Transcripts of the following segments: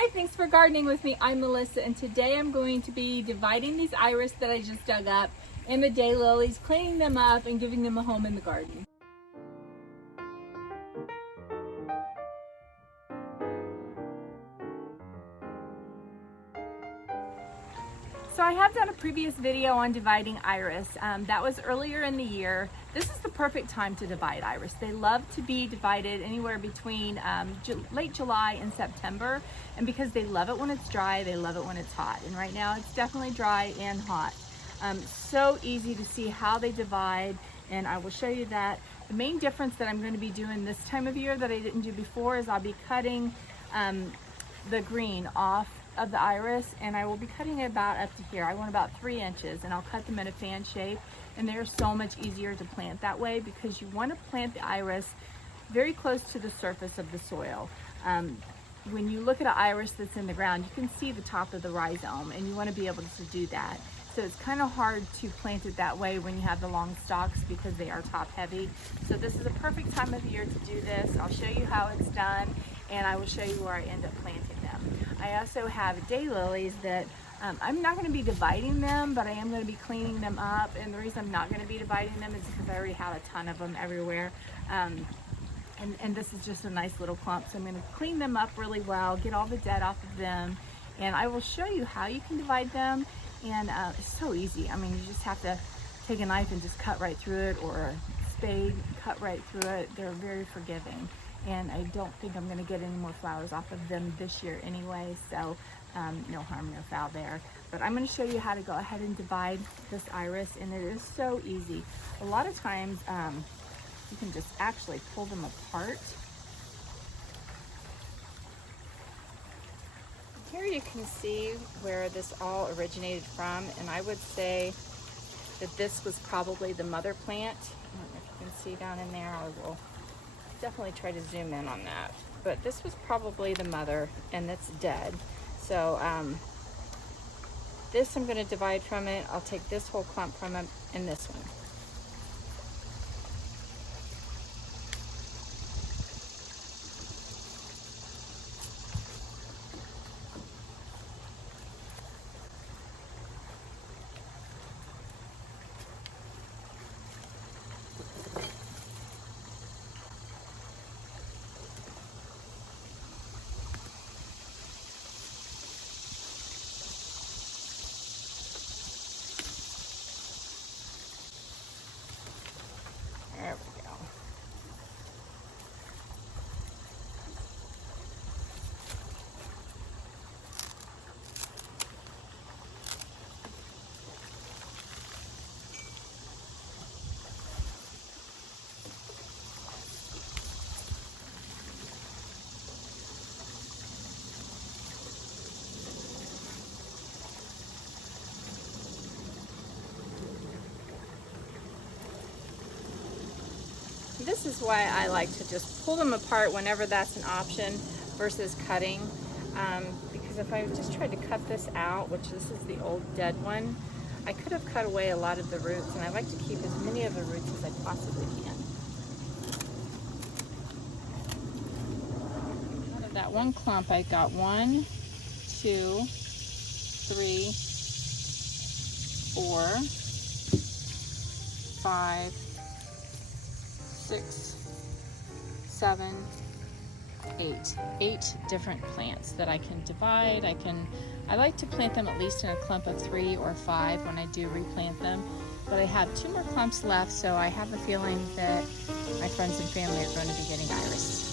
Hi, thanks for gardening with me. I'm Melissa, and today I'm going to be dividing these iris that I just dug up and the daylilies, cleaning them up and giving them a home in the garden. So I have done a previous video on dividing iris. That was earlier in the year. This is the perfect time to divide iris. They love to be divided anywhere between late July and September. And because they love it when it's dry, they love it when it's hot. And right now it's definitely dry and hot. So easy to see how they divide, and I will show you that. The main difference that I'm going to be doing this time of year that I didn't do before is I'll be cutting the green off of the iris, and I will be cutting it about up to here. I want about 3 inches, and I'll cut them in a fan shape, and they're so much easier to plant that way because you want to plant the iris very close to the surface of the soil. When you look at an iris that's in the ground, you can see the top of the rhizome, and you want to be able to do that. So it's kind of hard to plant it that way when you have the long stalks because they are top heavy. So this is a perfect time of year to do this. I'll show you how it's done, and I will show you where I end up planting them. I also have daylilies that I'm not going to be dividing them, but I am going to be cleaning them up. And the reason I'm not going to be dividing them is because I already have a ton of them everywhere. And this is just a nice little clump. So I'm going to clean them up really well, get all the dead off of them, and I will show you how you can divide them. And it's so easy. I mean, you just have to take a knife and just cut right through it, or a spade, cut right through it. They're very forgiving. And I don't think I'm going to get any more flowers off of them this year anyway, so no harm, no foul there. But I'm going to show you how to go ahead and divide this iris, and it is so easy. A lot of times you can just actually pull them apart. Here you can see where this all originated from, and I would say that this was probably the mother plant. I don't know if you can see down in there. I will definitely try to zoom in on that. But this was probably the mother, and it's dead. So this I'm going to divide from it. I'll take this whole clump from it and this one. There we go. This is why I like to just pull them apart whenever that's an option versus cutting, because if I just tried to cut this out, which this is the old dead one, I could have cut away a lot of the roots, and I like to keep as many of the roots as I possibly can. Out of that one clump, I got 1, 2, 3, 4, 5, 6, 7, 8 different plants that I can divide. I like to plant them at least in a clump of 3 or 5 when I do replant them, but I have 2 more clumps left, so I have a feeling that my friends and family are going to be getting iris.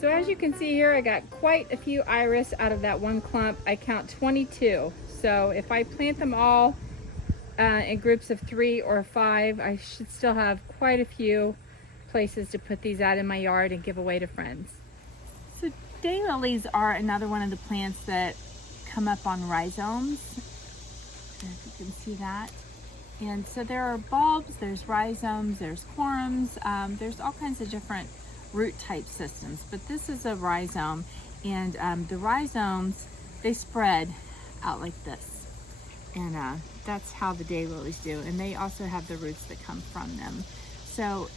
So as you can see here, I got quite a few iris out of that one clump. I count 22. So if I plant them all in groups of 3 or 5, I should still have quite a few places to put these out in my yard and give away to friends. So daylilies are another one of the plants that come up on rhizomes. If you can see that. And so there are bulbs, there's rhizomes, there's corms, there's all kinds of different root type systems, but this is a rhizome, and the rhizomes they spread out like this. And that's how the daylilies do. And they also have the roots that come from them. So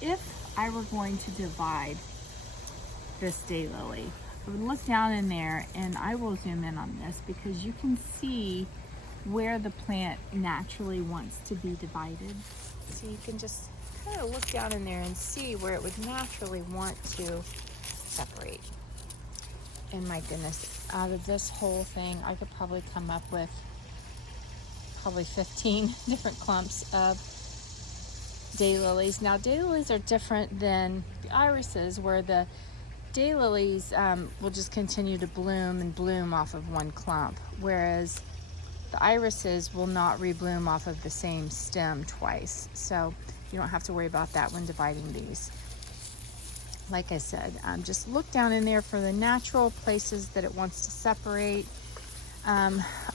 if I were going to divide this daylily, I would look down in there, and I will zoom in on this because you can see where the plant naturally wants to be divided. So you can just kind of look down in there and see where it would naturally want to separate. And my goodness, out of this whole thing, I could probably come up with probably 15 different clumps of daylilies. Now, daylilies are different than the irises, where the daylilies will just continue to bloom and bloom off of one clump, whereas the irises will not rebloom off of the same stem twice. So you don't have to worry about that when dividing these. Like I said, just look down in there for the natural places that it wants to separate.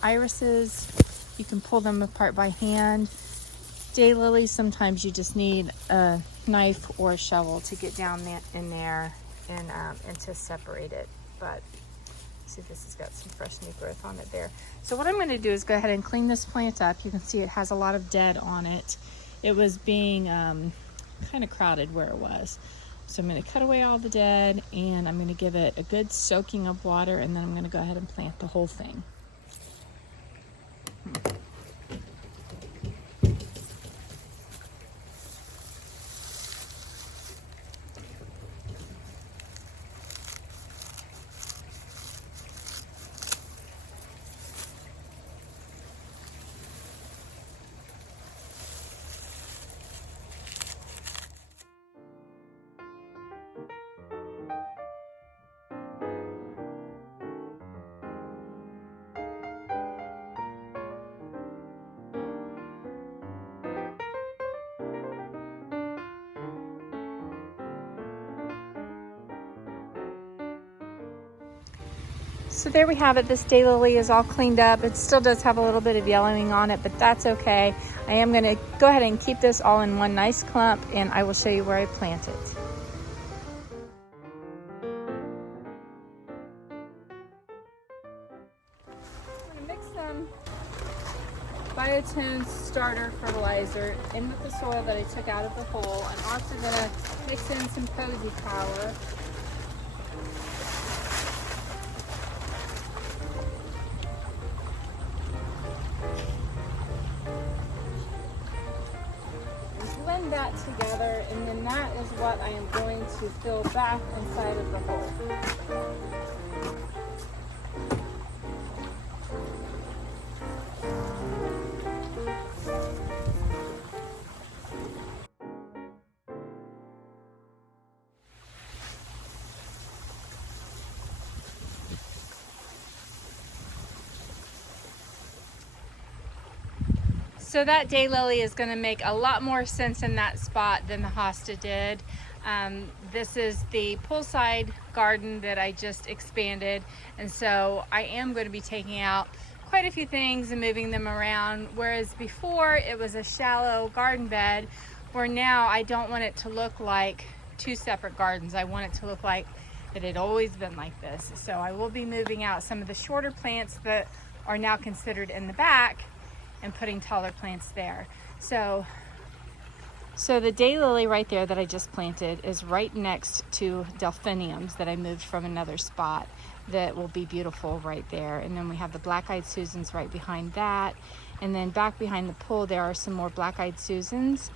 Irises, you can pull them apart by hand. Daylilies, sometimes you just need a knife or a shovel to get down in there and to separate it. But see, this has got some fresh new growth on it there. So what I'm going to do is go ahead and clean this plant up. You can see it has a lot of dead on it. It was being kind of crowded where it was. So I'm going to cut away all the dead, and I'm going to give it a good soaking of water, and then I'm going to go ahead and plant the whole thing. So there we have it. This daylily is all cleaned up. It still does have a little bit of yellowing on it, but that's okay. I am going to go ahead and keep this all in one nice clump, and I will show you where I plant it. I'm going to mix some Biotone starter fertilizer in with the soil that I took out of the hole. I'm also going to mix in some cozy power. That together, and then that is what I am going to fill back inside of the hole. So that daylily is going to make a lot more sense in that spot than the hosta did. This is the poolside garden that I just expanded, and so I am going to be taking out quite a few things and moving them around, whereas before it was a shallow garden bed, where now I don't want it to look like two separate gardens. I want it to look like it had always been like this. So I will be moving out some of the shorter plants that are now considered in the back and putting taller plants there. So the daylily right there that I just planted is right next to delphiniums that I moved from another spot that will be beautiful right there. And then we have the black-eyed Susans right behind that. And then back behind the pool there are some more black-eyed Susans.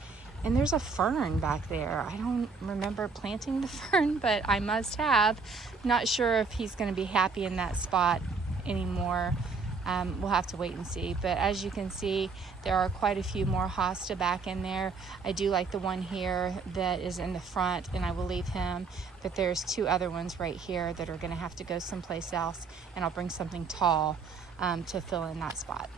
And there's a fern back there. I don't remember planting the fern, but I must have. Not sure if he's going to be happy in that spot anymore. We'll have to wait and see. But as you can see, there are quite a few more hosta back in there. I do like the one here that is in the front, and I will leave him. But there's two other ones right here that are going to have to go someplace else, and I'll bring something tall to fill in that spot.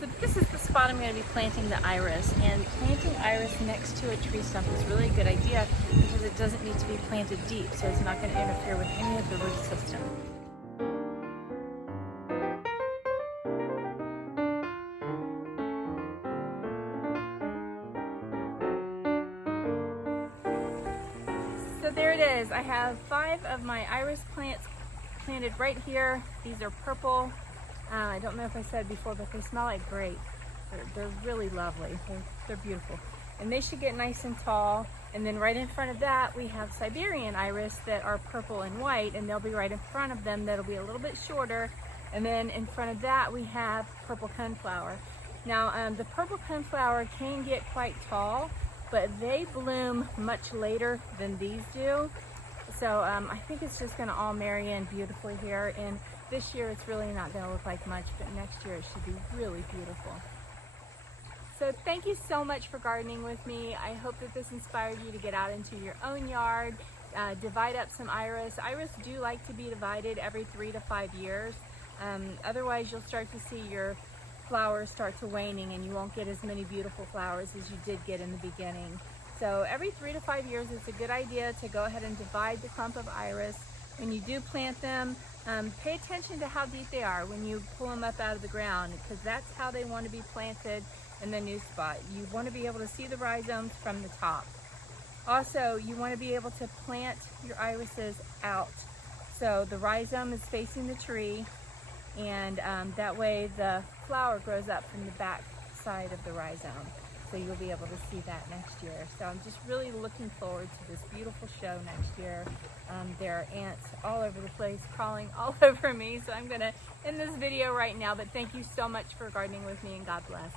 So this is the spot I'm going to be planting the iris, and planting iris next to a tree stump is really a good idea because it doesn't need to be planted deep, so it's not going to interfere with any of the root system. So there it is. I have 5 of my iris plants planted right here. These are purple. I don't know if I said before, but they smell like grape. They're really lovely. They're beautiful. And they should get nice and tall. And then right in front of that, we have Siberian iris that are purple and white, and they'll be right in front of them. That'll be a little bit shorter. And then in front of that, we have purple coneflower. Now, the purple coneflower can get quite tall, but they bloom much later than these do. So I think it's just gonna all marry in beautifully here. And this year, it's really not gonna look like much, but next year it should be really beautiful. So thank you so much for gardening with me. I hope that this inspired you to get out into your own yard, divide up some iris. Iris do like to be divided every 3 to 5 years. Otherwise, you'll start to see your flowers start to waning and you won't get as many beautiful flowers as you did get in the beginning. So every 3 to 5 years, it's a good idea to go ahead and divide the clump of iris. When you do plant them, pay attention to how deep they are when you pull them up out of the ground, because that's how they want to be planted in the new spot. You want to be able to see the rhizomes from the top. Also, you want to be able to plant your irises out. So the rhizome is facing the tree, and that way the flower grows up from the back side of the rhizome. So you'll be able to see that next year. So I'm just really looking forward to this beautiful show next year. There are ants all over the place crawling all over me. So I'm gonna end this video right now, but thank you so much for gardening with me, and God bless.